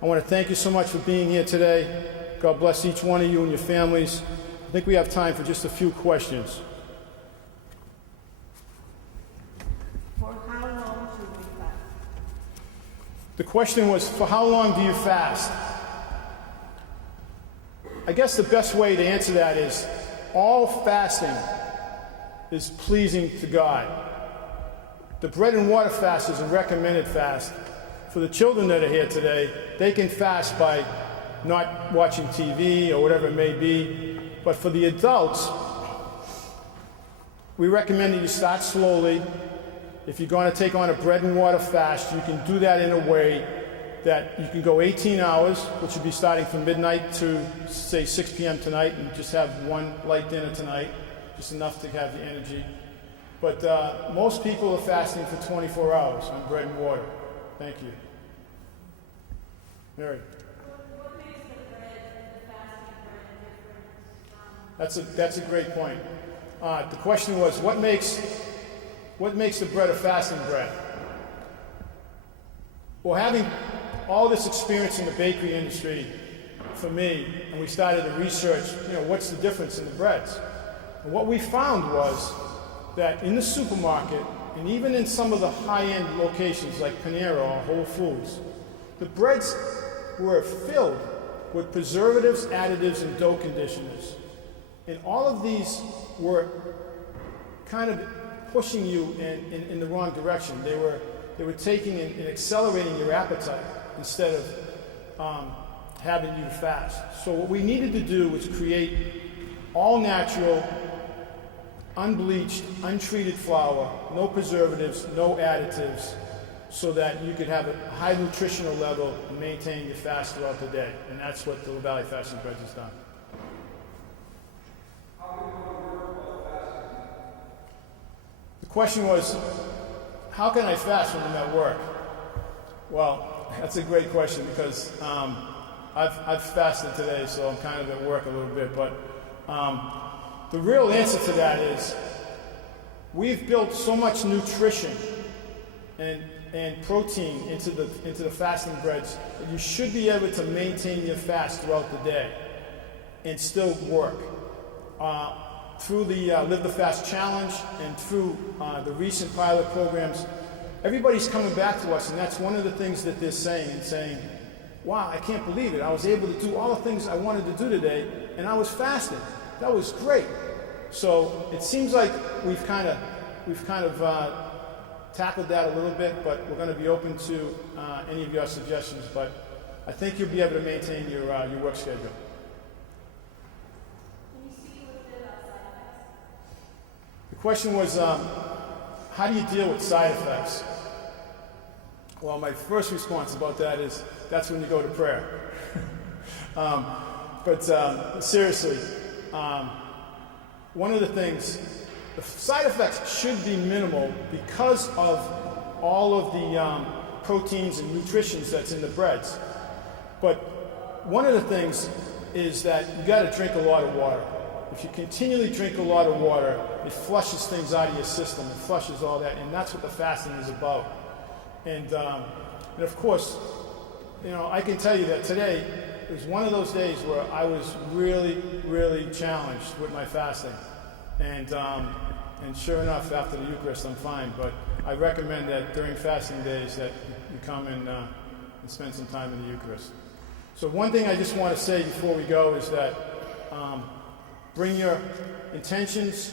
I want to thank you so much for being here today. God bless each one of you and your families. I think we have time for just a few questions. For how long should we fast? The question was, for how long do you fast? I guess the best way to answer that is, all fasting is pleasing to God. The bread and water fast is a recommended fast. For the children that are here today, they can fast by not watching TV or whatever it may be. But for the adults, we recommend that you start slowly. If you're going to take on a bread and water fast, you can do that in a way that you can go 18 hours, which would be starting from midnight to, say, 6 p.m. tonight, and just have one light dinner tonight, just enough to have the energy. But most people are fasting for 24 hours on bread and water. Thank you. Mary. What makes the bread, the fasting bread, different? That's a great point. The question was, what makes the bread a fasting bread? Well, having all this experience in the bakery industry for me, and we started to research, what's the difference in the breads? And what we found was that in the supermarket, and even in some of the high-end locations like Panera or Whole Foods, the breads were filled with preservatives, additives, and dough conditioners. And all of these were kind of pushing you in the wrong direction. They were taking and accelerating your appetite instead of having you fast. So what we needed to do was create all natural, unbleached, untreated flour, no preservatives, no additives, so that you could have a high nutritional level and maintain your fast throughout the day. And that's what the LaVallee Fasting Bread has done. The question was, how can I fast when I'm at work? Well, that's a great question because I've fasted today, so I'm kind of at work a little bit. But the real answer to that is we've built so much nutrition and protein into the fasting breads that you should be able to maintain your fast throughout the day and still work. Through the Live the Fast Challenge and through the recent pilot programs, everybody's coming back to us, and that's one of the things that they're saying, wow, I can't believe it. I was able to do all the things I wanted to do today, and I was fasting. That was great. So it seems like we've kind of tackled that a little bit, but we're going to be open to any of your suggestions. But I think you'll be able to maintain your work schedule. Can you speak a little bit about side effects? The question was, how do you deal with side effects? Well, my first response about that is, that's when you go to prayer. But seriously, one of the things, the side effects should be minimal because of all of the proteins and nutritions that's in the breads. But one of the things is that you got to drink a lot of water. If you continually drink a lot of water, it flushes things out of your system. It flushes all that, and that's what the fasting is about. And of course, I can tell you that today was one of those days where I was really, really challenged with my fasting. And sure enough, after the Eucharist, I'm fine. But I recommend that during fasting days that you come and spend some time in the Eucharist. So one thing I just want to say before we go is that bring your intentions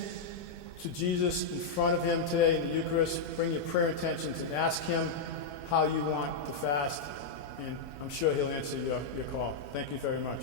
to Jesus in front of him today in the Eucharist. Bring your prayer intentions and ask him how you want to fast. And I'm sure he'll answer your call. Thank you very much.